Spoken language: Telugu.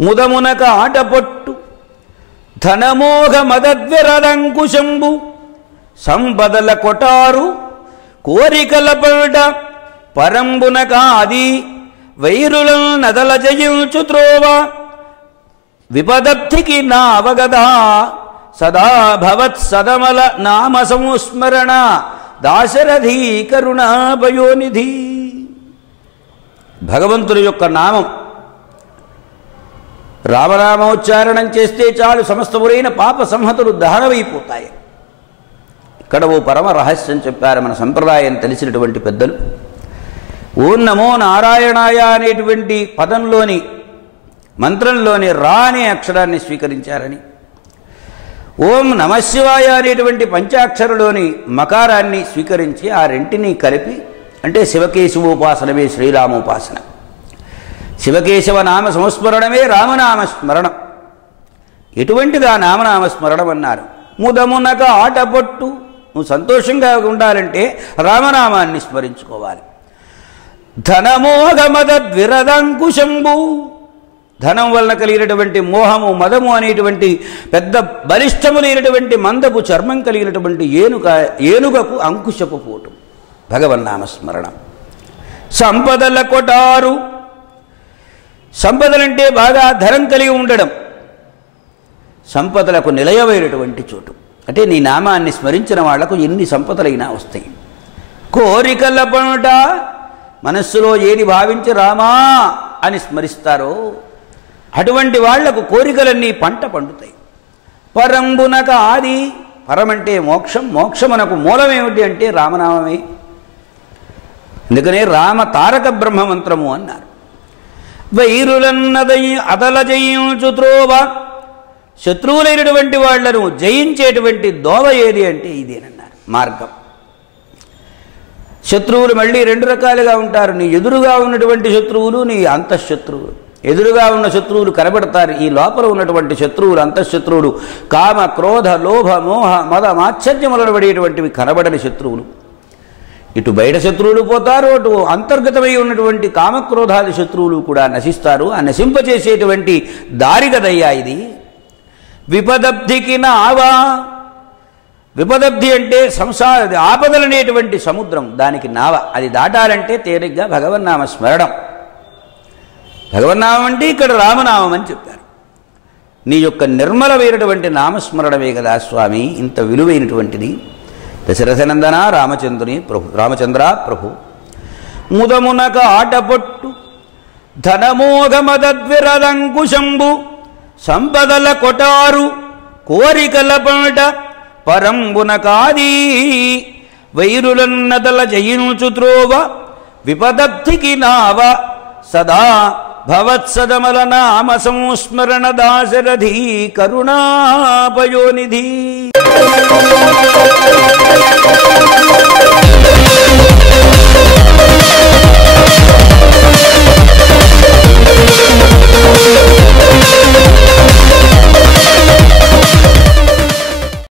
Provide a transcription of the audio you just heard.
ముదమునక ఆటపొట్టు. ధనమోఘ మదద్విరదంకుశంబు సంపదల కొటారు. కోరికల పవిట. పరంబునక ఆది. వైరుల నదల జయించు త్రోవ. విపదప్తికి నా అవగదా. సదా భవత్ సదమల నామ సంస్మరణ. దాశరథీ కరుణాభయోనిధి. భగవంతుని యొక్క నామం రామనామోచ్చారణం చేస్తే చాలు సమస్తమురైన పాప సంహతులు దహనమైపోతాయి. ఇక్కడ ఓ పరమ రహస్యం చెప్పారు మన సంప్రదాయం తెలిసినటువంటి పెద్దలు. ఓం నమో నారాయణాయ అనేటువంటి పదంలోని మంత్రంలోని రా అనే అక్షరాన్ని స్వీకరించారని. ఓం నమశివాయ అనేటువంటి పంచాక్షరలోని మకారాన్ని స్వీకరించి ఆ రెంటిని కలిపి అంటే శివకేశవోపాసనమే శ్రీరామోపాసన. శివకేశవ నామ సంస్మరణమే రామనామ స్మరణం ఎటువంటిది ఆ నామనామ స్మరణం అన్నారు ముదమునక ఆటపట్టు నువ్వు సంతోషంగా ఉండాలంటే రామనామాన్ని స్మరించుకోవాలి ధనమోహమద ద్విరదంకుశంబు ధనం వలన కలిగినటువంటి మోహము మదము అనేటువంటి పెద్ద బలిష్టము లేనటువంటి మందపు చర్మం కలిగినటువంటి ఏనుక ఏనుగకు అంకుశపు పోటు భగవన్నామస్మరణం సంపదల కొటారు సంపదలంటే బాగా ధరం కలిగి ఉండడం. సంపదలకు నిలయమైనటువంటి చోటు. అంటే నీ నామాన్ని స్మరించిన వాళ్ళకు ఎన్ని సంపదలైనా వస్తాయి. కోరికల పనుట మనస్సులో ఏది భావించి రామా అని స్మరిస్తారో అటువంటి వాళ్ళకు కోరికలన్నీ పంట పండుతాయి. పరంబునక ఆది పరమంటే మోక్షం మోక్షమునకు మూలమేమిటి అంటే రామనామమే. అందుకనే రామ తారక బ్రహ్మ మంత్రము అన్నారు. వైరులన్నదై అదల జయించు త్రోవ శత్రువులైనటువంటి వాళ్ళను జయించేటువంటి దోవ ఏది అంటే ఇదేనన్నారు. మార్గం. శత్రువులు మళ్ళీ రెండు రకాలుగా ఉంటారు. నీ ఎదురుగా ఉన్నటువంటి శత్రువులు నీ అంతఃశత్రువులు. ఎదురుగా ఉన్న శత్రువులు కనబడతారు. ఈ లోపల ఉన్నటువంటి శత్రువులు అంతఃశత్రువులు కామ క్రోధ లోభ మోహ మద మాత్సర్యములను పడేటువంటివి కనబడని శత్రువులు. ఇటు బయట శత్రువులు పోతారు అటు అంతర్గతమై ఉన్నటువంటి కామక్రోధాది శత్రువులు కూడా నశిస్తారు. ఆ నశింపచేసేటువంటి దారి కదయ్యా ఇది. విపదబ్ధికి నావా. విపదబ్ధి అంటే సంసార ఆపదలనేటువంటి సముద్రం దానికి నావ. అది దాటాలంటే తేలిగ్గా భగవన్నామ స్మరణం. భగవన్నామం అంటే ఇక్కడ రామనామం అని చెప్పారు. నీ యొక్క నిర్మలమైనటువంటి నామస్మరణమే కదా స్వామి ఇంత విలువైనటువంటిది. దశరథనందన రామచంద్రుని ప్రభు రామచంద్ర ప్రభు. ముదమునక ఆటపొట్టు ధనమోఘమదద్విరదంకుశంబు సంపదల కొటారు కోరికల పాట పరంబున కాదీ వైరులన్నదల జయించు త్రోవ విపదత్తికి నావ సదా భవత్సదమల నామ సంస్మరణ దాశరథీ కరుణాపయోనిధి.